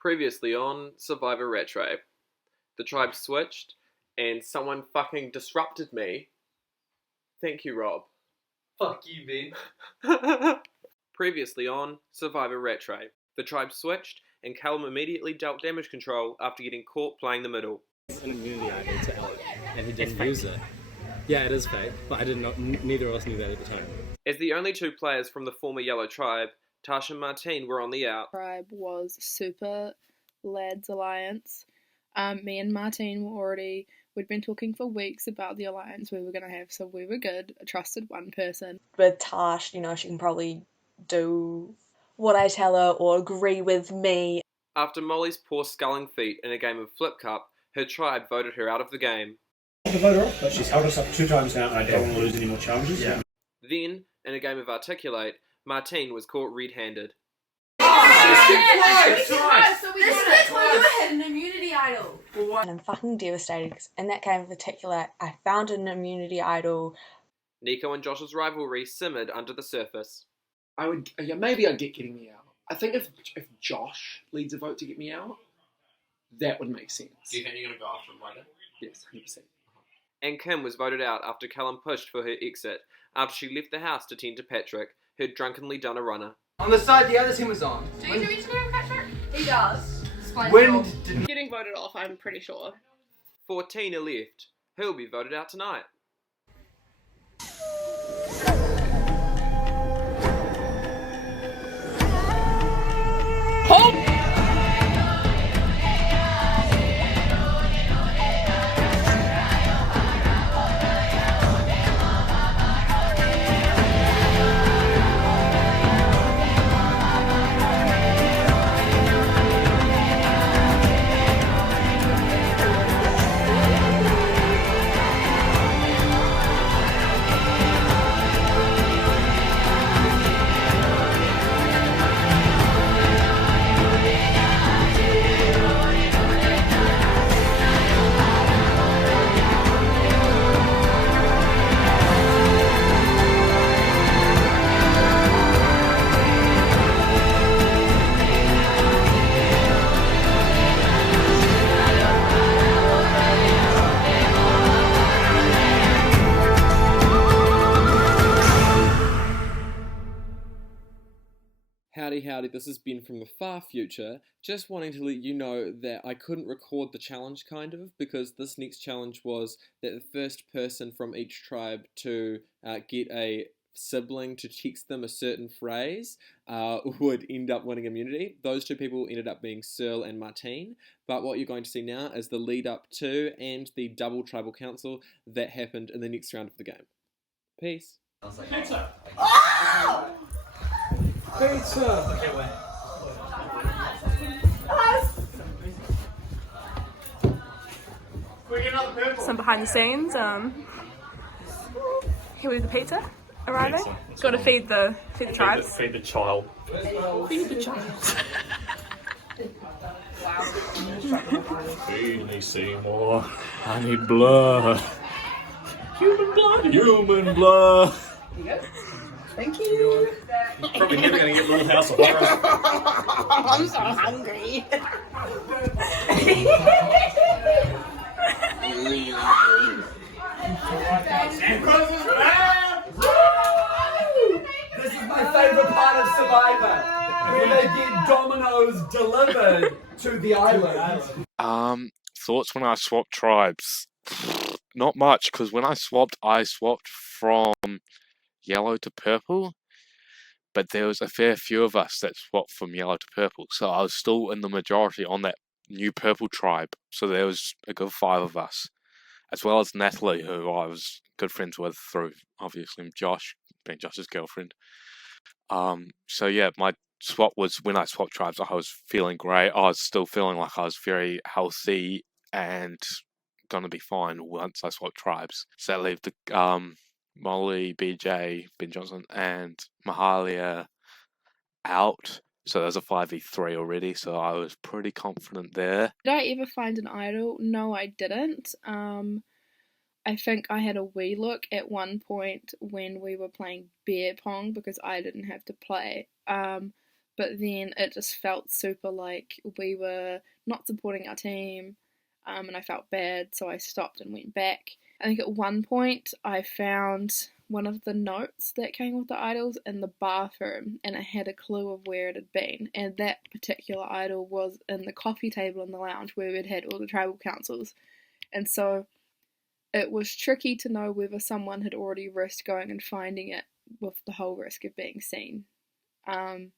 Previously on Survivor Rattray. The tribe switched, and someone fucking disrupted me. Thank you, Rob. Fuck you, Ben. Previously on Survivor Rattray. The tribe switched, and Callum immediately dealt damage control after getting caught playing the middle. An immunity idol to Alec, and he didn't use it. Yeah, it is fake, but I didn't know, neither of us knew that at the time. As the only two players from the former Yellow tribe, Tash and Martine were on the out. Tribe was super lads alliance. Me and Martine we'd been talking for weeks about the alliance we were going to have, so we were good. I trusted one person. With Tash, she can probably do what I tell her or agree with me. After Molly's poor sculling feat in a game of Flip Cup, her tribe voted her out of the game. To vote her off, but she's held us up 2 times now, and I don't want to lose any more challenges. Yeah. Then, in a game of Articulate, Martine was caught red-handed. This is why you had an immunity idol. And I'm fucking devastated because in that game in particular, I found an immunity idol. Nico and Josh's rivalry simmered under the surface. Maybe I'd get getting me out. I think if Josh leads a vote to get me out, that would make sense. Do you think you're going to go after him later? Yes, 100%. And Kim was voted out after Callum pushed for her exit, after she left the house to tend to Patrick, who'd drunkenly done a runner. On the side the other team was on. Do you each know Patrick? He does. Getting voted off, I'm pretty sure. 14 are left. Who'll be voted out tonight? Howdy, this is Ben from the far future, just wanting to let you know that I couldn't record the challenge because this next challenge was that the first person from each tribe to get a sibling to text them a certain phrase would end up winning immunity. Those 2 people ended up being Searle and Martine, but what you're going to see now is the lead up to and the double tribal council that happened in the next round of the game. Peace. Pizza! Oh! Pizza! Okay, wait. We get another purple. Some behind the scenes. Here with the pizza arriving. Got to feed the tribes. Feed the child. Feed the child. Feed me, Seymour. I need blood. Human blood. Human blood. Thank you. Probably never going to get Little House of Horror. I'm so hungry. This is my favourite part of Survivor. When they get dominoes delivered to the island. Thoughts when I swapped tribes? Not much, because when I swapped from yellow to purple, but there was a fair few of us that swapped from yellow to purple, so I was still in the majority on that new purple tribe, so there was a good 5 of us, as well as Natalie, who I was good friends with through, obviously, Josh, being Josh's girlfriend. So yeah, my swap was, when I swapped tribes, I was feeling great. I was still feeling like I was very healthy and gonna be fine once I swapped tribes. So that left the Molly, BJ, Ben Johnson, and Mahalia out. So there's a 5v3 already, so I was pretty confident there. Did I ever find an idol? No, I didn't. I think I had a wee look at one point when we were playing beer pong because I didn't have to play. but then it just felt super like we were not supporting our team, and I felt bad, so I stopped and went back. I think at one point I found one of the notes that came with the idols in the bathroom, and it had a clue of where it had been, and that particular idol was in the coffee table in the lounge where we'd had all the tribal councils, and so it was tricky to know whether someone had already risked going and finding it with the whole risk of being seen. And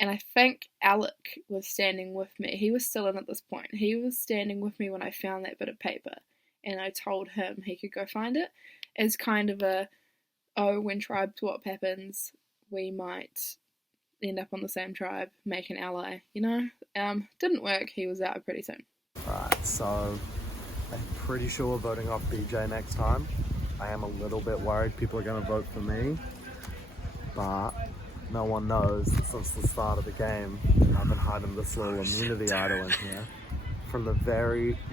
I think Alec was standing with me. He was still in at this point. He was standing with me when I found that bit of paper, and I told him he could go find it as kind of a, oh, when tribe swap happens, we might end up on the same tribe, make an ally, you know? Didn't work. He was out pretty soon. Right, so I'm pretty sure we're voting off BJ next time. I am a little bit worried people are going to vote for me, but no one knows since the start of the game I've been hiding this little immunity idol in here. From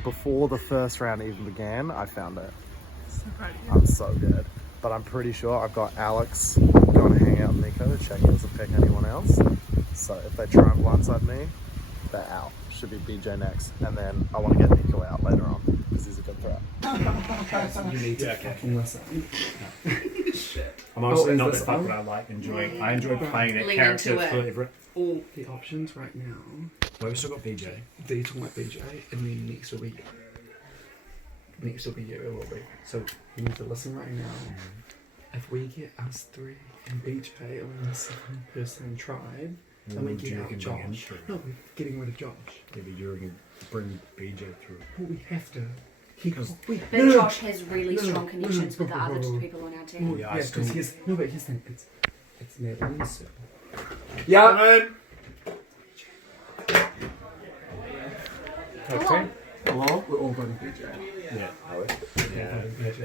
before the first round even began, I found it. I'm so good. But I'm pretty sure I've got Alex going to hang out with Nico, check he doesn't pick anyone else. So if they try and blindside me, they're out. Should be BJ next. And then I want to get Nico out later on, because he's a good threat. You need to fucking listen. I'm honestly not the fuck that I enjoy playing that character for all the options right now. Well, we've still got BJ. They're talking about BJ, and then next will be you, it will be. So you need to listen right now. If we get us three and BJ on the 7-person tribe, then we get out Josh. No, we're getting rid of Josh. Yeah, but you're going to bring BJ through. Well, we have to. But Josh has really strong connections with the other people on our team. Well, yeah, because here's the thing. It's Natalie, so. Yeah. Okay. Hello? We're all going to BJ. Yeah.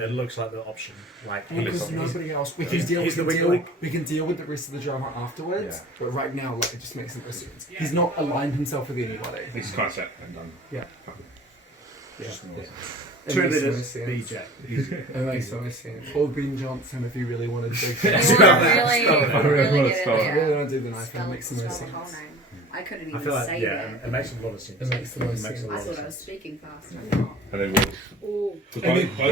It looks like the option. Like because nobody else. We can deal with the rest of the drama afterwards. Yeah. But right now, like, it just makes no sense. He's not aligned himself with anybody. He's kind of set and done. Yeah. Two letters, BJ. It makes no sense. Or Ben Johnson if you really wanted to. really want to do the knife. It makes no sense. I couldn't even say that. It makes a lot of sense. It makes the most sense. I thought I was speaking fast. And then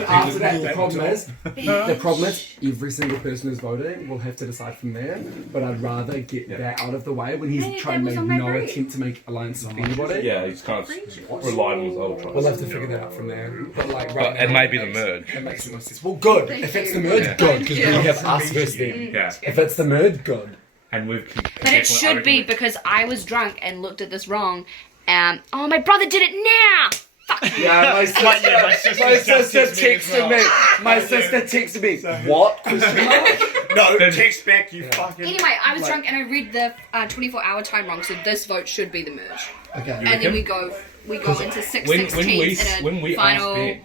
after that, the problem is every single person who's voting will have to decide from there. But I'd rather get that out of the way when he's trying to make no attempt to make alliances with anybody. Yeah, he's kind of relied on his old trust. We'll have to figure that out from there. But like, right now, it may be the merge. It makes no sense. Well, good. If it's the merge, good, because we have us versus them. Yeah. If it's the merge, good. And but it should be, because I was drunk and looked at this wrong. Oh, my brother did it now! Fuck. Yeah, my sister texted me. My sister texted me. What? No, text back, you fucking... Anyway, I was drunk and I read the 24-hour time wrong, so this vote should be the merge. Okay. And then we go into 6 teams in a final...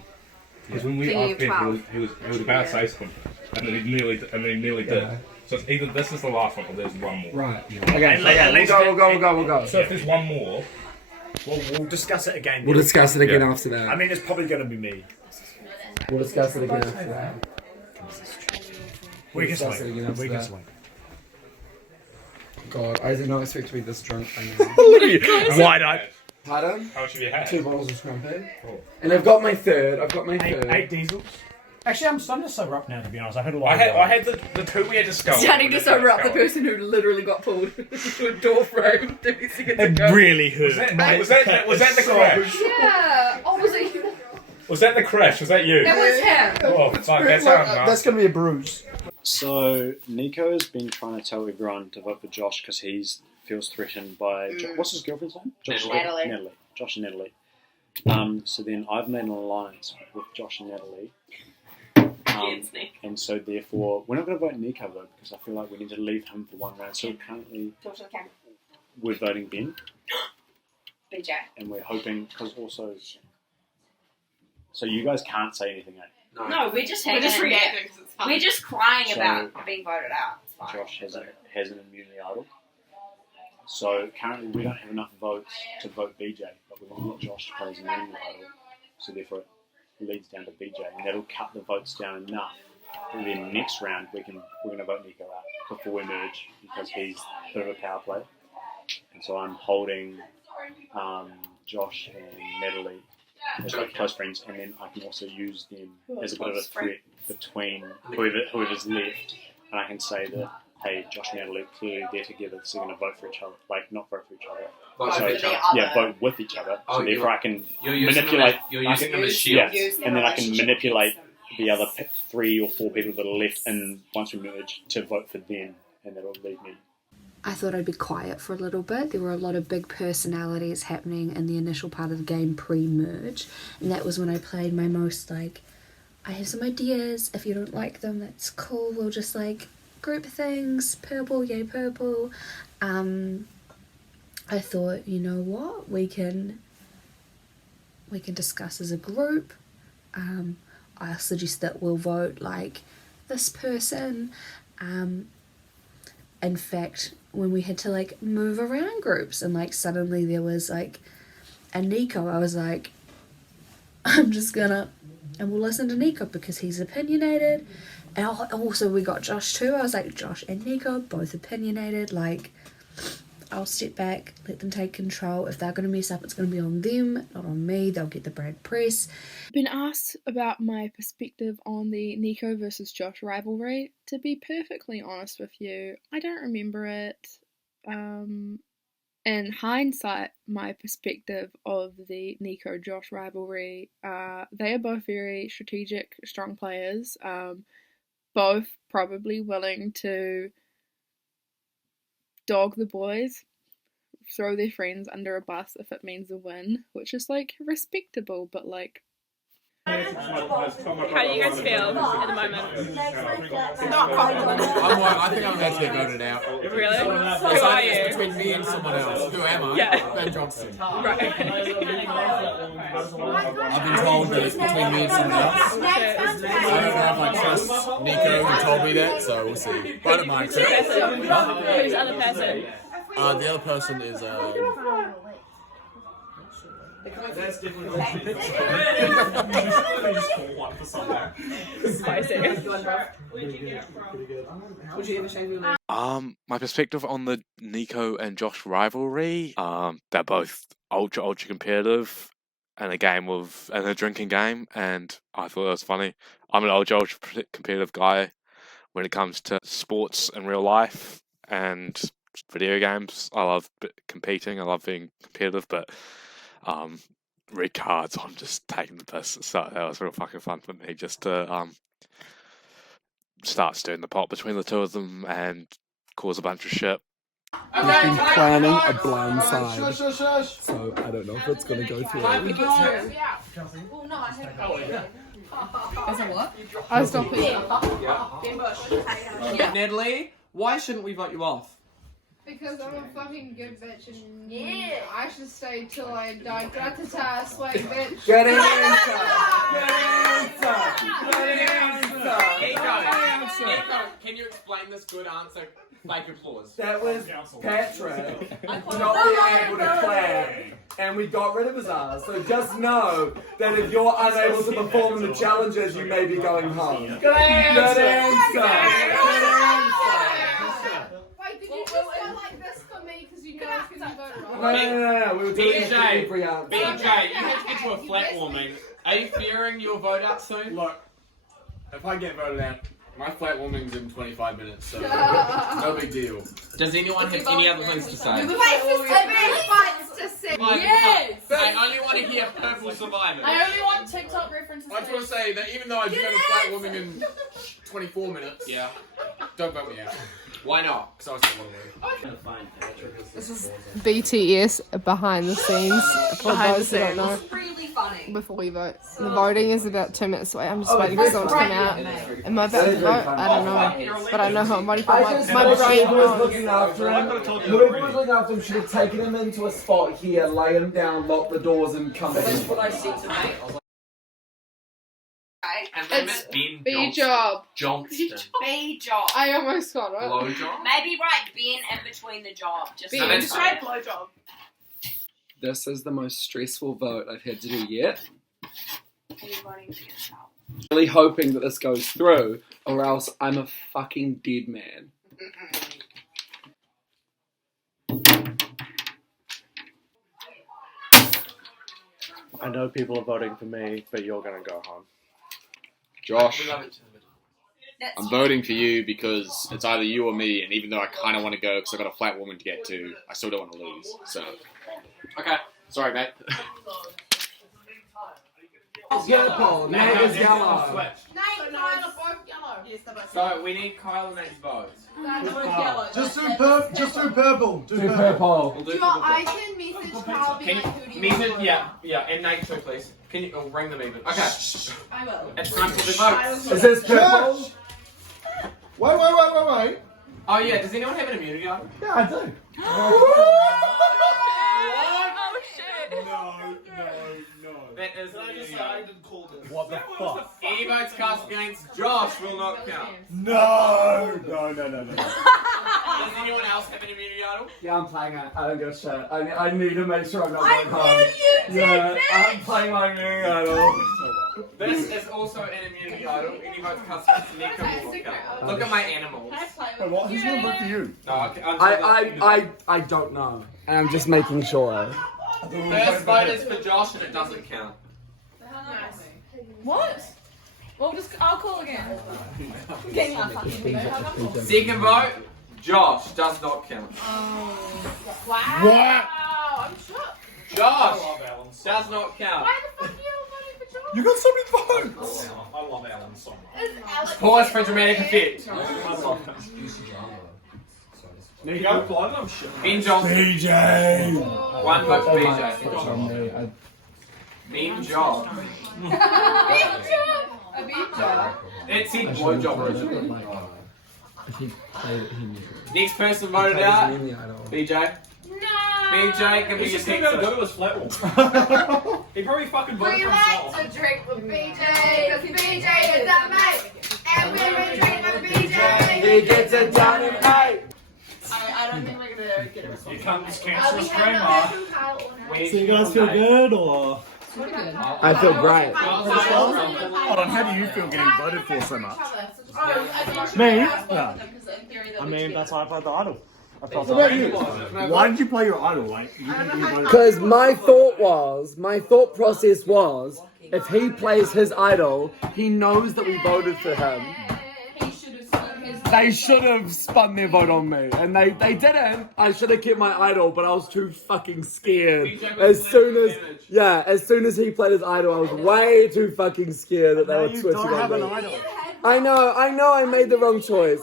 Because when we asked Ben, he was about to say something, and then he nearly did. So it's either this is the last one or there's one more. Right. Okay. We'll go. So if there's one more, we'll discuss it again. We'll discuss it again after that. I mean, it's probably going to be me. We'll discuss it again after that. We can swing. God, I did not expect to be this drunk. Why not? Pardon? How much have you had? 2 bottles of Scrumpy. Oh. And I've got my third. 8 diesels. Actually, I'm starting to sober up now, to be honest. I had a lot. I had the two we had to skull. Starting to sober up the person who literally got pulled into a door frame 30 seconds ago. It really hurt. Was that the crash? Yeah. Oh, was it you? Was that the crash? Was that you? That was him. Oh, fuck, that's going to be a bruise. So, Nico's been trying to tell everyone to vote for Josh because he feels threatened by... What's his girlfriend's name? Natalie. Josh and Natalie. So then I've made an alliance with Josh and Natalie. And so therefore, we're not going to vote Nico though, because I feel like we need to leave him for one round. So currently, we're voting Ben. BJ. And we're hoping, because also... So you guys can't say anything, eh? No, we're just reacting because it's fun. We're just crying about being voted out. It's fine. Josh has an immunity idol. So currently we don't have enough votes to vote BJ, but we're going to get Josh to play his immunity idol. So therefore it leads down to BJ, and that'll cut the votes down enough. And then next round we're going to vote Nico out before we merge, because he's a bit of a power play. and so I'm holding Josh and Natalie as like close friends, and then I can also use them as a bit of a threat between whoever's left, and I can say that, hey, Josh and Natalie, clearly they're together, so they're going to vote for each other. Like, not vote for each other. Vote with each other. So therefore I can manipulate. You're using them as shields. Yeah, and then I can manipulate the other 3 or 4 people that are left, and once we merge, to vote for them, and that'll leave me. I thought I'd be quiet for a little bit. There were a lot of big personalities happening in the initial part of the game pre-merge, and that was when I played my most, like, I have some ideas, if you don't like them, that's cool, we'll just, like, group things, purple, yay purple. I thought, you know what, we can discuss as a group. I suggest that we'll vote, like, this person. In fact, when we had to, like, move around groups and, like, suddenly there was, like, a Nico, I was like, I'm just gonna, and we'll listen to Nico because he's opinionated. And also we got Josh too. I was like, Josh and Nico, both opinionated, like, I'll step back, let them take control. If they're going to mess up, it's going to be on them, not on me. They'll get the bad press. I've been asked about my perspective on the Nico versus Josh rivalry. To be perfectly honest with you, I don't remember it. In hindsight, my perspective of the Nico-Josh rivalry, they are both very strategic, strong players, both probably willing to dog the boys, throw their friends under a bus if it means a win, which is, like, respectable, but, like... How do you guys feel at the moment? I think I'm about to get voted out. Really? Who are you? It's between me and someone else. Who am I? Yeah. Ben Johnston. Right. I've been told that it's between me and someone else. I don't know if I trust Nico who told me that, so we'll see. But I don't mind. Who's the other person? The other person is That's different. My perspective on the Nico and Josh rivalry, they're both ultra competitive in a drinking game, and I thought it was funny. I'm an ultra competitive guy when it comes to sports in real life and video games. I love competing, I love being competitive, but red cards, I'm just taking the piss. So that was real fucking fun for me, just to start stirring the pot between the two of them and cause a bunch of shit. We've been planning a blind side, so I don't know if it's going to go through. I stopped it. Natalie, why shouldn't we vote you off? Because I'm a fucking good bitch and I should stay till I die. Gratata, slay bitch. Good answer! Good answer! Nico, can you explain this good answer? Fake applause. That was Patrick not being able to clap, and we got rid of his ass. So just know that if you're unable to perform the challenges, you may be going home. Good answer! Good answer! Wait, did you just go like this for me because you know I couldn't vote wrong? No. We were doing it for every BJ, you have to get to a flat warming. Are you fearing your vote out soon? Look, if I get voted out, my flat warming's in 25 minutes, so no big deal. Does anyone have any other things to say? Yes! I only want to hear purple survivors. I only want TikTok references. I just want to say that even though I do have a flat warming in 24 minutes, don't vote me out. Why not? Because I was still This is BTS behind the scenes. For those who don't know. It's really funny. Before we vote. The voting is about 2 minutes away. I'm just waiting for someone to come out. Am I about to vote? I don't know. But I know who I'm voting for. My brain was looking after him. Whoever was looking after him should have taken him into a spot here, lay him down, lock the doors, and come back. That's what I said tonight. It's B-job. Johnston. B-job. I almost got it. Blowjob? Maybe write Ben in between the job. Just try blowjob. This is the most stressful vote I've had to do yet. Are you voting for yourself? Really hoping that this goes through, or else I'm a fucking dead man. I know people are voting for me, but you're going to go home. Josh, I'm voting for you because it's either you or me, and even though I kind of want to go because I've got a flat woman to get to, I still don't want to lose. So, okay, sorry, mate. It's yellow. Nate is yellow. Nate and Kyle are both yellow. Yes, they're both So we need Kyle and Nate's votes. yellow. Just do purple. Do purple. We'll do I can message Kyle being like, who do you Message, want? yeah, and Nate too, please. Can you ring them even? Okay. I will. It's time for the votes. Is this purple? Wait. Oh yeah, does anyone have an immunity item? Yeah, I do. Oh shit! No. That is an immunity item. What the fuck? Any votes cast against Josh will not count. No. Does anyone else have an immunity item? Yeah, I'm playing it. I don't give a shit. I need to make sure I'm not going home. Yeah, I'm playing my immunity idol. This is also an immunity item. Any votes cast against Nico will not count. Look at my animals. Wait, what? Who's going to vote for you? No, okay, I don't know. And I'm just making sure. First vote is for Josh and it doesn't count. What? Well, I'll call again. Getting my fucking Second vote, Josh does not count. Wow. I'm shocked. Josh does not count. Why the fuck are you all voting for Josh? You got so many votes. I love Alan so much. Pause for dramatic effect. There you go. Ben Johnson. BJ. One vote for BJ. Ben Job. It said blowjob originally. Next person voted out. BJ. BJ, give me your pizza. Go to his flat wall. He probably fucking voted We for like himself. to drink with BJ, because BJ is our mate. And when we drink with BJ, He gets it done in 8. I don't think we're going to get it. You can't just We cancerous have grandma. no Kyle or Nate. So you guys feel good or? I feel great. Hold on, how do you feel getting voted for so much? Me? Yeah. I mean, that's why I played the idol. I felt What about you? Why did you play your idol? Like, you didn't vote. Because my thought process was, if he plays his idol, he knows that we voted for him. They should have spun their vote on me, and they didn't. I should have kept my idol, but I was too fucking scared. As soon as he played his idol, I was way too fucking scared that they would switch it on me. I know, I made the wrong choice.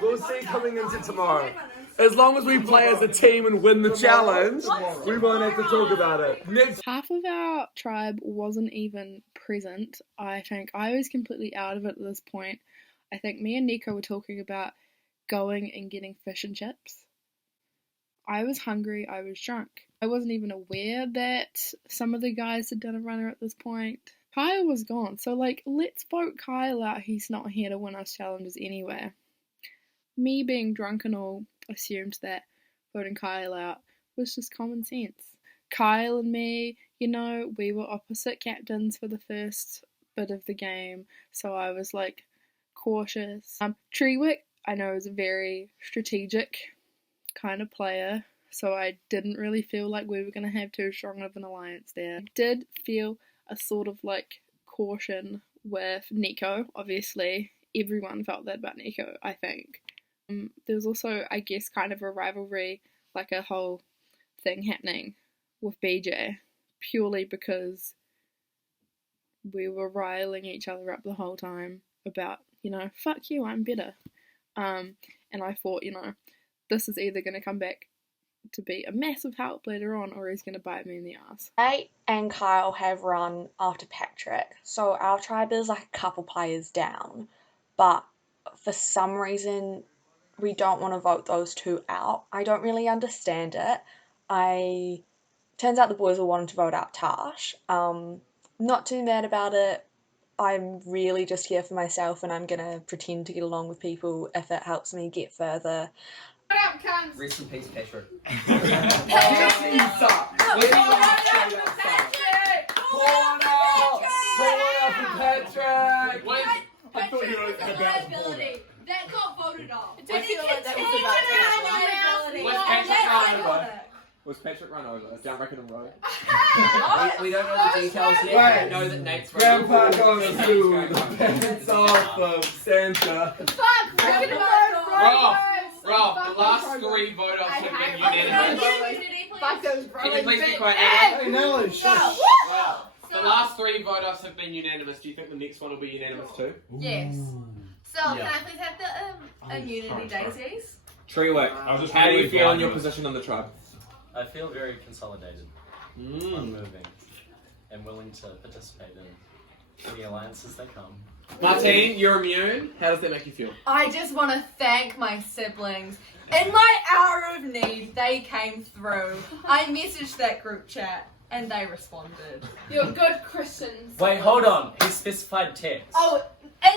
We'll see coming into tomorrow. As long as we play as a team and win the challenge, we won't have to talk about it. Half of our tribe wasn't even present. I think I was completely out of it at this point. I think me and Nico were talking about going and getting fish and chips. I was hungry, I was drunk. I wasn't even aware that some of the guys had done a runner at this point. Kyle was gone, so let's vote Kyle out. He's not here to win us challenges anyway. Me being drunk and all assumed that voting Kyle out was just common sense. Kyle and me, we were opposite captains for the first bit of the game, so I was cautious. Treewick, I know, is a very strategic kind of player, so I didn't really feel like we were going to have too strong of an alliance there. I did feel a sort of caution with Nico, obviously. Everyone felt that about Nico, I think. There was also, I guess, kind of a rivalry, a whole thing happening with BJ, purely because we were riling each other up the whole time about, fuck you, I'm better. And I thought, this is either going to come back to be a massive help later on, or he's going to bite me in the ass. Nate and Kyle have run after Patrick, so our tribe is a couple players down, but for some reason we don't want to vote those two out. I don't really understand it. Turns out the boys all wanted to vote out Tash. Not too mad about it. I'm really just here for myself, and I'm gonna pretend to get along with people if it helps me get further. Rest in peace, Patrick. I thought you were about liability. That got voted off. I feel like that was about Was Patrick run over? Don't reckon him, bro. We don't know the details yet. Wait, We know that Nate's Grandpa gonna sue the pants off of Santa. Fuck, we're gonna Rob, the last 3 vote offs have been unanimous. Fuck those Can you please be quiet, Hey, Nelly, shush. The last 3 vote offs have been unanimous. Do you think the next one will be unanimous too? Yes. So, can I please have the immunity daisies? Tree work. How do you feel in your position on the tribe? I feel very consolidated, unmoving, and willing to participate in any alliances that come. Martine, you're immune. How does that make you feel? I just want to thank my siblings. In my hour of need, they came through. I messaged that group chat, and they responded. You're good Christians. Wait, hold on. He specified text. Oh,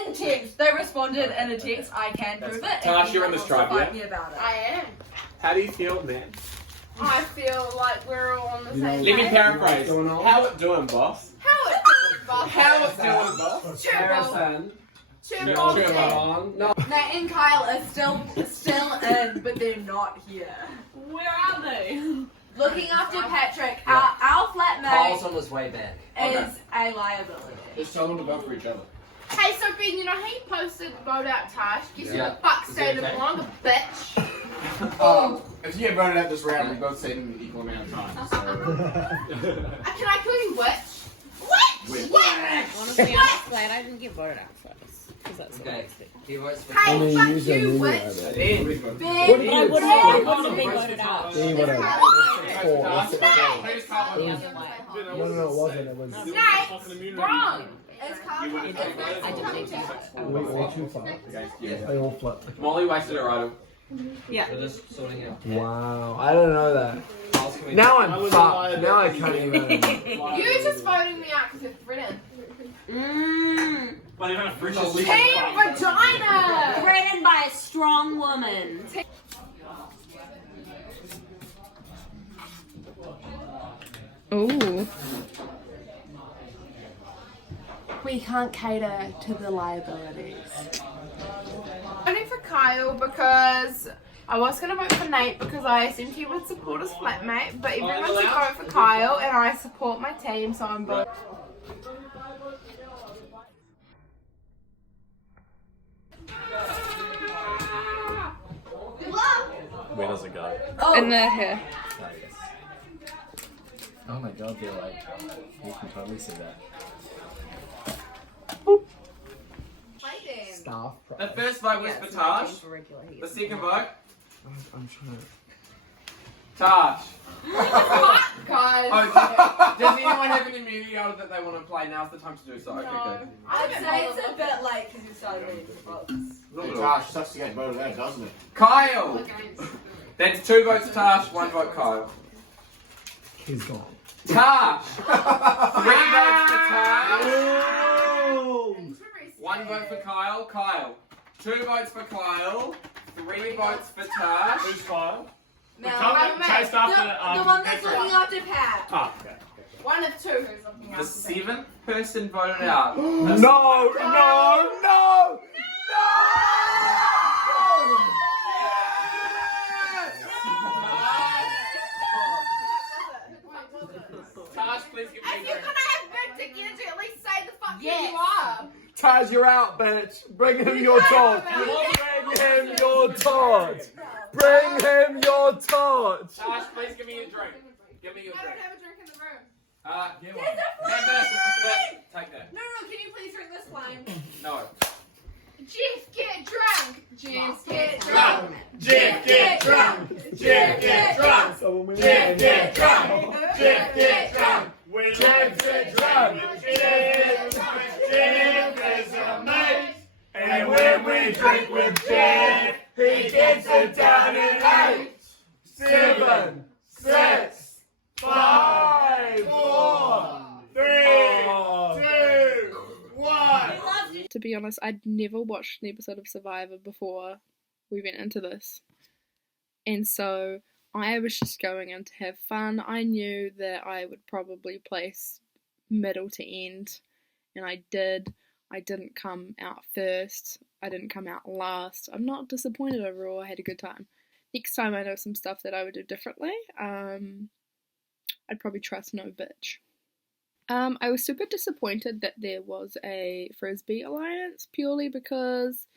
in text. They responded in a text. I can prove it. Tash, you're in this tribe, yeah? Me about it. I am. How do you feel, man? I feel like we're all on the same Let me page. paraphrase. How it doing, boss? How it doing, boss? How it doing, boss? Triple. No. Nat and Kyle are still in, but they're not here. Where are they? Looking after Patrick, our flatmate Kyle's on his way back. is a liability. Just tell them to vote for each other. Hey, so Ben, you know how you posted vote out Tash? Guess Yeah. who the fuck Is stayed it okay? longer, bitch? If you get voted out this round, we both say them in equal amount of time. So. Can I call you witch? Witch. Honestly, I'm glad I didn't get voted out first. Because that's what I expected. He votes for Hey, fuck you, witch! What do you But I wouldn't be voted out. See what I Nate! No, it wasn't. It was. Nate! Wrong! It's Kyle. We all too far. They all flipped. Molly wasted her item. Yeah. We're just sorting out. Wow, I didn't know that. Now I'm fucked. Now I can't even. You just voting me out because you're threatened. Team vagina! Threatened by a strong woman. Ooh. We can't cater to the liabilities. Only for Kyle because I was going to vote for Nate because I assumed he would support his flatmate, but everyone should vote for Kyle and I support my team, so I'm voting. Where does it go? In the hair. Ah, yes. Oh my god, they're like, you can totally see that. Staff. The first vote was for Tash. The second vote, I'm trying to. Tash. Guys. Oh, does anyone have an immunity order that they want to play? Now's the time to do so. Okay, good. I'd say it's a bit late because you started reading the books. Hey, Josh, sucks to get voted out, doesn't it? Kyle! That's 2 votes Tash, 1 vote Kyle. He's gone. Tash! 3 votes for Tash. 1 vote for Kyle. Kyle. 2 votes for Kyle. 3 votes for Tash. Who's Kyle? No, Chased after, the one that's looking after Pat. Oh, okay. One of 2 who's looking The after 7th person voted out. No! Tash, please give me If you're gonna have good dick energy, at least say the fuck Yes. you are. Taz, you're out, bitch. Bring him your torch. Bring him your torch. Bring him your torch. Tash, please give me a drink. Give me your I drink. don't have a drink in the room. Get There's one. a Have this. Take that. No, can you please drink this flame? No. Jeff, get drunk. Jeff, get drunk. Jeff, get drunk. Jeff, get drunk. Jeff, get drunk. Jeff, get drunk. We Jeff, get drunk. Jeff is a mate. And when we drink with Jeff, he gets it down in 8, 7, 6, 5, 4, 3, 2, 1. To be honest, I'd never watched an episode of Survivor before we went into this. And so I was just going in to have fun. I knew that I would probably place middle to end. And I did. I didn't come out first. I didn't come out last. I'm not disappointed overall. I had a good time. Next time I know some stuff that I would do differently. I'd probably trust no bitch. I was super disappointed that there was a Frisbee alliance, purely because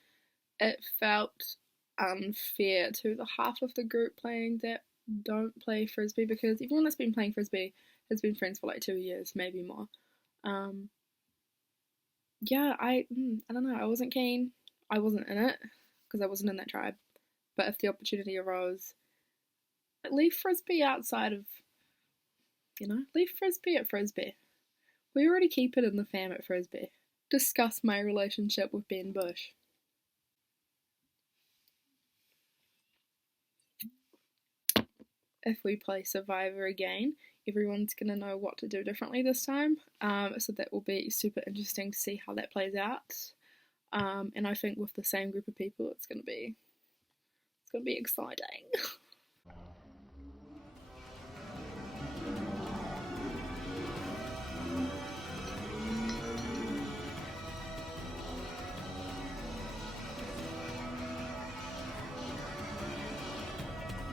it felt unfair to the half of the group playing that don't play Frisbee, because everyone that's been playing Frisbee has been friends for like 2 years, maybe more. Yeah, I don't know, I wasn't keen. I wasn't in it, because I wasn't in that tribe. But if the opportunity arose, leave Frisbee outside of, leave Frisbee at Frisbee. We already keep it in the fam at Frisbee. Discuss my relationship with Ben Bush. If we play Survivor again, everyone's going to know what to do differently this time. So that will be super interesting to see how that plays out. And I think with the same group of people, it's going to be exciting.